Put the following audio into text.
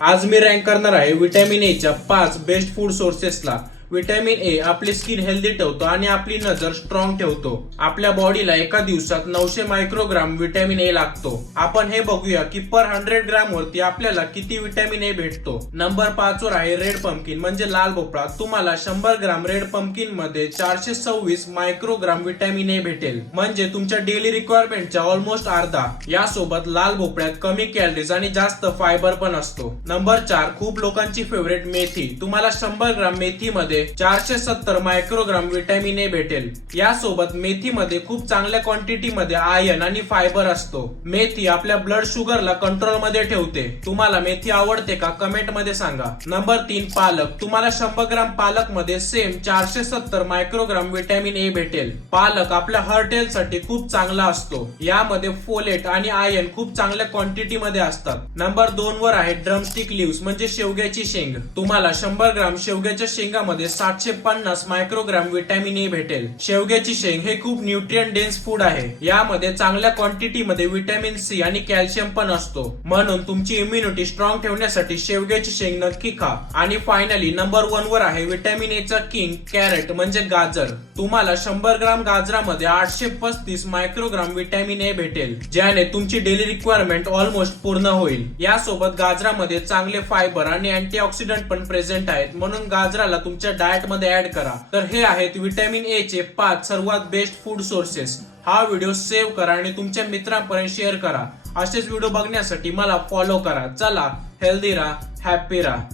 आज मी रँक करणार आहे विटॅमिन ए च्या 5 बेस्ट फूड सोर्सेसला। विटॅमिन ए आपली स्किन हेल्दी ठेवतो आणि आपली नजर स्ट्रॉंग ठेवतो। आपल्या बॉडीला एका दिवसात 900 मायक्रोग्राम विटॅमिन ए लागतो। आपण हे बघूया की पर 100 ग्राम वरती आपल्याला किती विटॅमिन ए भेटतो। नंबर 5 वर आहे रेड पंपकिन म्हणजे लाल भोपळा। तुम्हाला 100 ग्राम रेड पंपकिन मध्ये 426 मायक्रोग्राम विटॅमिन ए भेटेल, म्हणजे तुमच्या डेली रिक्वायरमेंटच्या ऑलमोस्ट अर्धा। यासोबत लाल भोपळ्यात कमी कॅलरीज आणि जास्त फायबर पण असतो। नंबर 4 खूप लोकांची फेवरेट मेथी। तुम्हाला 100 ग्राम मेथी मध्ये 470 मायक्रोग्राम विटॅमिन ए भेटेल। यासोबत मेथीमध्ये खूप चांगल्या क्वांटिटी मध्ये आयर्न आणि फायबर असतो। मेथी आपल्या ब्लड शुगरला कंट्रोल मध्ये ठेवते। तुम्हाला मेथी आवडते का कमेंट मध्ये सांगा। नंबर 3 पालक। तुम्हाला 100 ग्राम पालक मध्ये सेम 470 मायक्रोग्राम विटॅमिन ए भेटेल। पालक आपल्या हार्ट हेल्थ साठी खूप चांगला असतो। यामध्ये फोलेट आणि आयर्न खूप चांगल्या क्वांटिटी मध्ये असतात। नंबर 2 वर आहे ड्रमस्टिक लीव्स म्हणजे शेवग्याची शेंग। तुम्हाला 100 ग्राम शेवग्याच्या शेंगामध्ये 750 मायक्रोग्राम विटॅमिन ए भेटेल। शेवग्याची शेंग हे खूप न्यूट्रिएंट डेन्स फूड आहे। यामध्ये चांगल्या क्वांटिटी मध्ये विटॅमिन सी आणि कॅल्शियम पण असतो, म्हणून तुमची इम्युनिटी स्ट्रॉंग ठेवण्यासाठी शेवग्याची शेंग नक्की खा। आणि फायनली नंबर 1 वर आहे विटॅमिन ए चा किंग कॅरेट म्हणजे गाजर। तुम्हाला 100 ग्राम गाजरामध्ये 835 मायक्रोग्राम विटॅमिन ए भेटेल, ज्याने तुमची डेली रिक्वायरमेंट ऑलमोस्ट पूर्ण होईल। यासोबत गाजरामध्ये चांगले फायबर आणि अँटीऑक्सिडंट पण प्रेझेंट आहेत, म्हणून गाजराला तुमच्या डाएट मध्ये ऍड करा। तर हे आहेत विटॅमिन ए चे 5 सर्वात बेस्ट फूड सोर्सेस। हा व्हिडिओ सेव्ह करा आणि तुमच्या मित्रांपर्यंत शेअर करा। असेच व्हिडिओ बघण्यासाठी मला फॉलो करा। चला हेल्दी राहा, हॅपी राहा।